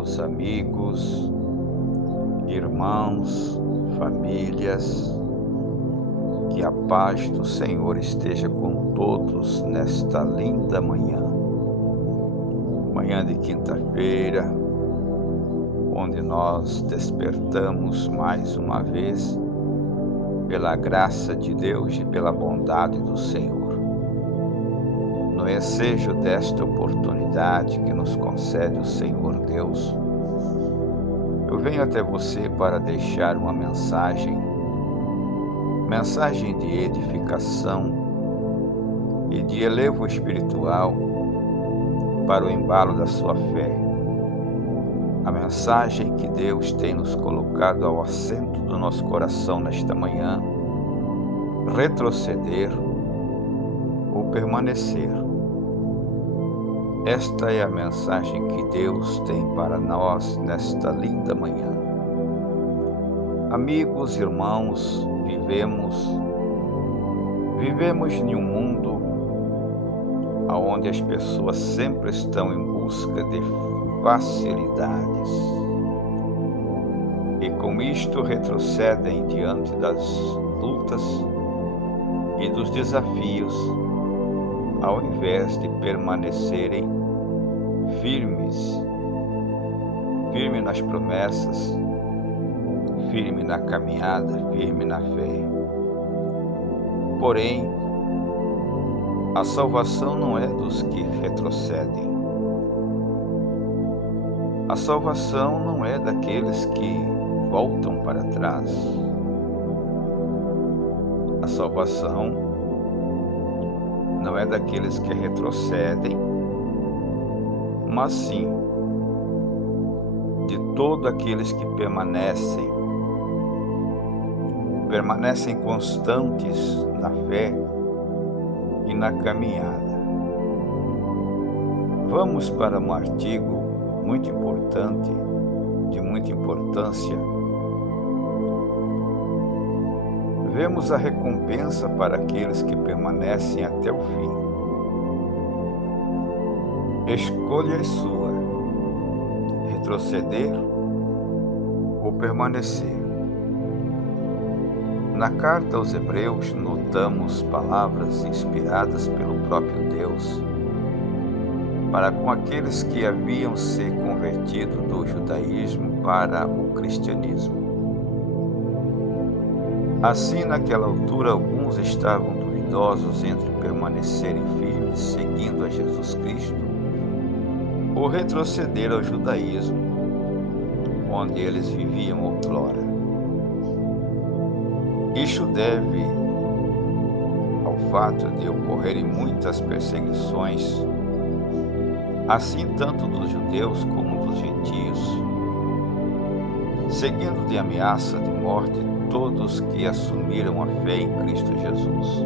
meus amigos, irmãos, famílias, que a paz do Senhor esteja com todos nesta linda manhã. Manhã de quinta-feira, onde nós despertamos mais uma vez pela graça de Deus e pela bondade do Senhor. No ensejo desta oportunidade que nos concede o Senhor Deus, eu venho até você para deixar uma mensagem de edificação e de elevo espiritual para o embalo da sua fé. A mensagem que Deus tem nos colocado ao assento do nosso coração nesta manhã: retroceder ou permanecer. Esta é a mensagem que Deus tem para nós nesta linda manhã. Amigos, irmãos, vivemos em um mundo onde as pessoas sempre estão em busca de facilidades e com isto retrocedem diante das lutas e dos desafios, ao invés de permanecerem firmes nas promessas, firme na caminhada, firme na fé. Porém, a salvação não é dos que retrocedem. A salvação não é daqueles que voltam para trás. A salvação não é daqueles que retrocedem, mas sim de todos aqueles que permanecem constantes na fé e na caminhada. Vamos para um artigo muito importante, de muita importância. Vemos a recompensa para aqueles que permanecem até o fim. Escolha é sua: retroceder ou permanecer. Na carta aos Hebreus, notamos palavras inspiradas pelo próprio Deus para com aqueles que haviam se convertido do judaísmo para o cristianismo. Assim, naquela altura, alguns estavam duvidosos entre permanecerem firmes seguindo a Jesus Cristo ou retroceder ao judaísmo, onde eles viviam outrora. Isto deve ao fato de ocorrerem muitas perseguições, assim tanto dos judeus como dos gentios, seguindo de ameaça de morte todos que assumiram a fé em Cristo Jesus.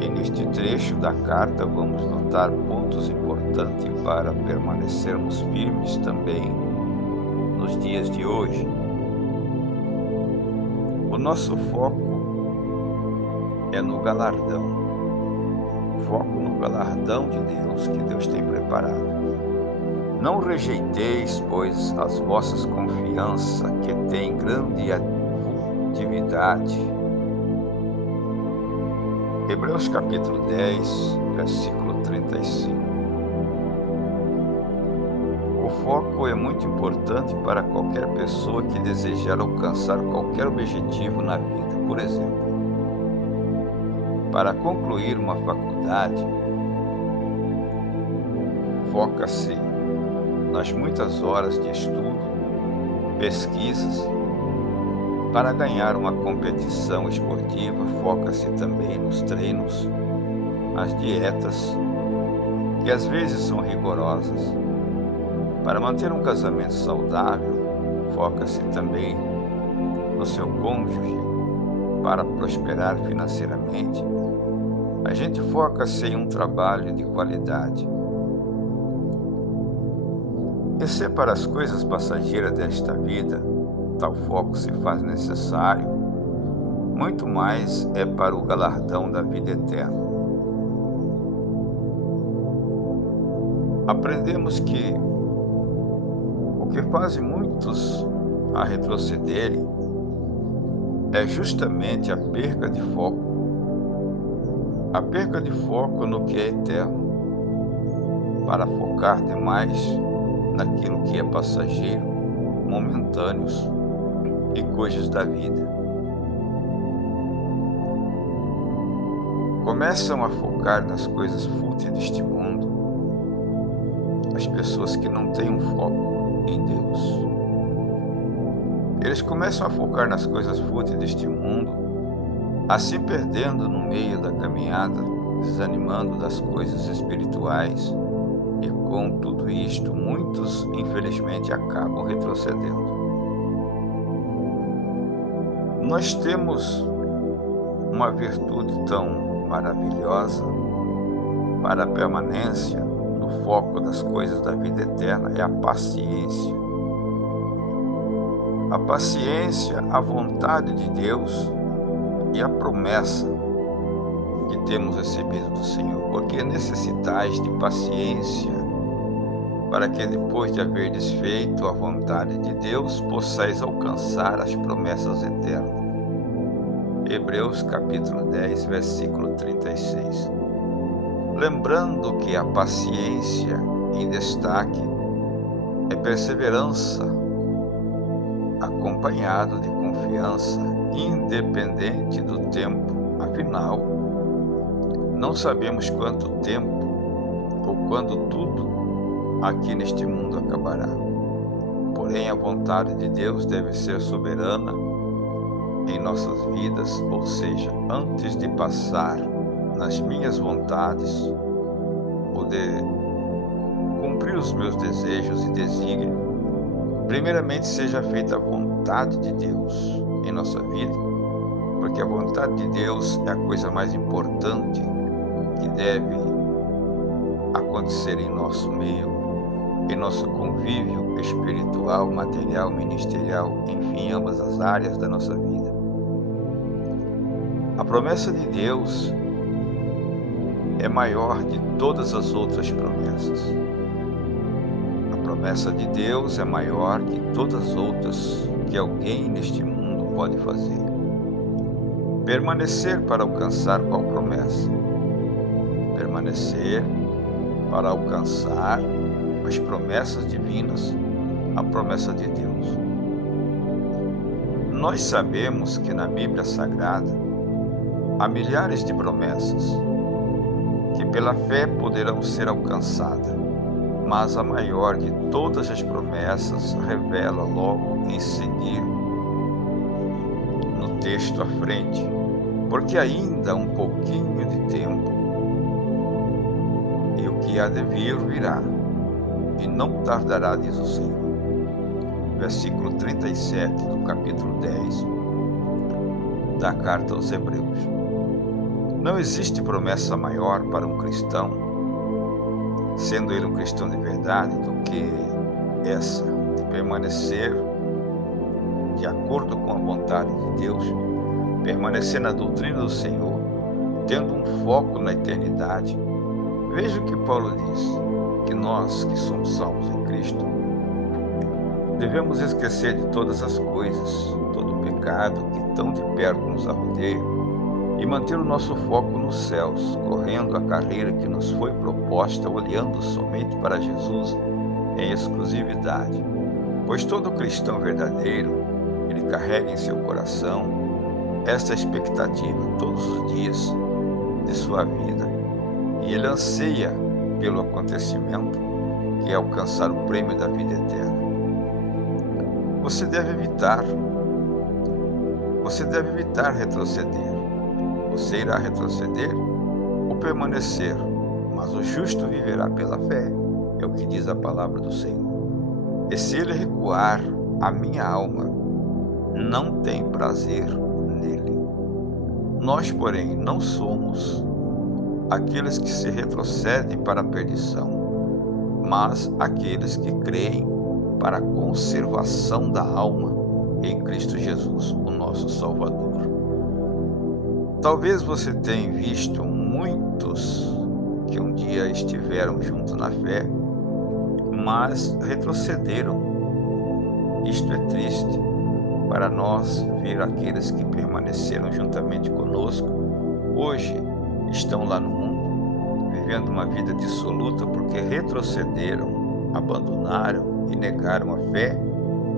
E neste trecho da carta vamos notar pontos importantes para permanecermos firmes também nos dias de hoje. O nosso foco é no galardão. Foco no galardão de Deus, que Deus tem preparado. Não rejeiteis, pois, as vossas confianças, que têm grande atividade. Hebreus capítulo 10, versículo 35. O foco é muito importante para qualquer pessoa que desejar alcançar qualquer objetivo na vida. Por exemplo, para concluir uma faculdade, foca-se nas muitas horas de estudo, pesquisas. Para ganhar uma competição esportiva, foca-se também nos treinos, nas dietas, que às vezes são rigorosas. Para manter um casamento saudável, foca-se também no seu cônjuge. Para prosperar financeiramente, a gente foca-se em um trabalho de qualidade. E se para as coisas passageiras desta vida, tal foco se faz necessário, muito mais é para o galardão da vida eterna. Aprendemos que que faz muitos a retrocederem é justamente a perca de foco. A perca de foco no que é eterno, para focar demais naquilo que é passageiro, momentâneos e coisas da vida. Começam a focar nas coisas fúteis deste mundo as pessoas que não têm um foco em Deus. Eles começam a focar nas coisas fúteis deste mundo, a se perdendo no meio da caminhada, desanimando das coisas espirituais, e com tudo isto, muitos, infelizmente, acabam retrocedendo. Nós temos uma virtude tão maravilhosa para a permanência no foco das coisas da vida eterna, é a paciência. A paciência, a vontade de Deus e a promessa que temos recebido do Senhor, porque necessitais de paciência, para que depois de haver desfeito a vontade de Deus, possais alcançar as promessas eternas. Hebreus capítulo 10, versículo 36. Lembrando que a paciência em destaque é perseverança, acompanhado de confiança, independente do tempo. Afinal, não sabemos quanto tempo ou quando tudo aqui neste mundo acabará. Porém, a vontade de Deus deve ser soberana em nossas vidas, ou seja, antes de passar nas minhas vontades ou de cumprir os meus desejos e desígnios, primeiramente seja feita a vontade de Deus em nossa vida, porque a vontade de Deus é a coisa mais importante que deve acontecer em nosso meio, em nosso convívio espiritual, material, ministerial, enfim, ambas as áreas da nossa vida. A promessa de Deus é maior de todas as outras promessas. A promessa de Deus é maior que todas as outras que alguém neste mundo pode fazer. Permanecer para alcançar qual promessa? Permanecer para alcançar as promessas divinas, a promessa de Deus. Nós sabemos que na Bíblia Sagrada há milhares de promessas que pela fé poderão ser alcançadas, mas a maior de todas as promessas revela logo em seguir no texto à frente, porque ainda há um pouquinho de tempo e o que há de vir virá, e não tardará, diz o Senhor. Versículo 37 do capítulo 10 da carta aos Hebreus. Não existe promessa maior para um cristão, sendo ele um cristão de verdade, do que essa, de permanecer de acordo com a vontade de Deus, permanecer na doutrina do Senhor, tendo um foco na eternidade. Veja o que Paulo diz, que nós que somos salvos em Cristo, devemos esquecer de todas as coisas, todo o pecado que tão de perto nos arrodeia, e manter o nosso foco nos céus, correndo a carreira que nos foi proposta, olhando somente para Jesus em exclusividade. Pois todo cristão verdadeiro, ele carrega em seu coração esta expectativa todos os dias de sua vida, e ele anseia pelo acontecimento que é alcançar o prêmio da vida eterna. Você deve evitar retroceder. Você irá retroceder ou permanecer, mas o justo viverá pela fé, é o que diz a palavra do Senhor. E se ele recuar, a minha alma não tem prazer nele. Nós, porém, não somos aqueles que se retrocedem para a perdição, mas aqueles que creem para a conservação da alma em Cristo Jesus, o nosso Salvador. Talvez você tenha visto muitos que um dia estiveram juntos na fé, mas retrocederam Isto é triste para nós ver aqueles que permaneceram juntamente conosco, hoje estão lá no mundo, vivendo uma vida dissoluta porque retrocederam, abandonaram e negaram a fé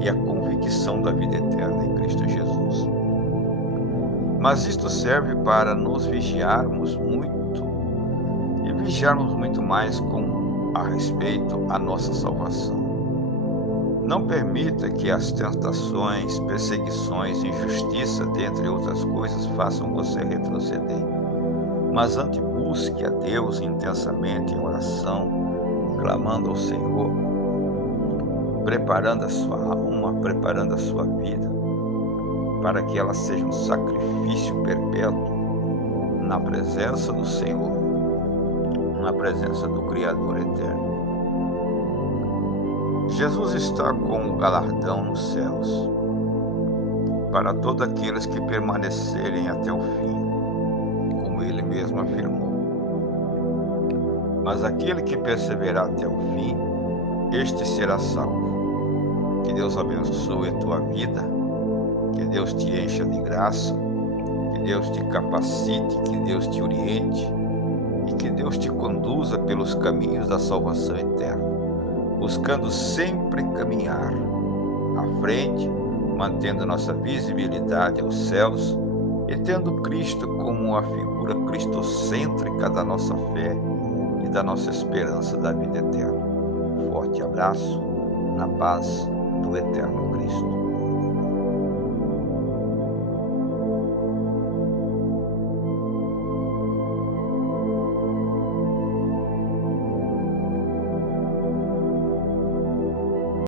e a convicção da vida eterna em Cristo Jesus. Mas isto serve para nos vigiarmos muito e vigiarmos muito mais com a respeito à nossa salvação. Não permita que as tentações, perseguições, injustiça, dentre outras coisas, façam você retroceder. Mas antes busque a Deus intensamente em oração, clamando ao Senhor, preparando a sua alma, preparando a sua vida, para que ela seja um sacrifício perpétuo na presença do Senhor, na presença do Criador eterno. Jesus está com o galardão nos céus para todos aqueles que permanecerem até o fim, como ele mesmo afirmou. Mas aquele que perseverar até o fim, este será salvo. Que Deus abençoe a tua vida, que Deus te encha de graça, que Deus te capacite, que Deus te oriente e que Deus te conduza pelos caminhos da salvação eterna, buscando sempre caminhar à frente, mantendo nossa visibilidade aos céus e tendo Cristo como a figura cristocêntrica da nossa fé e da nossa esperança da vida eterna. Forte abraço, na paz do eterno Cristo.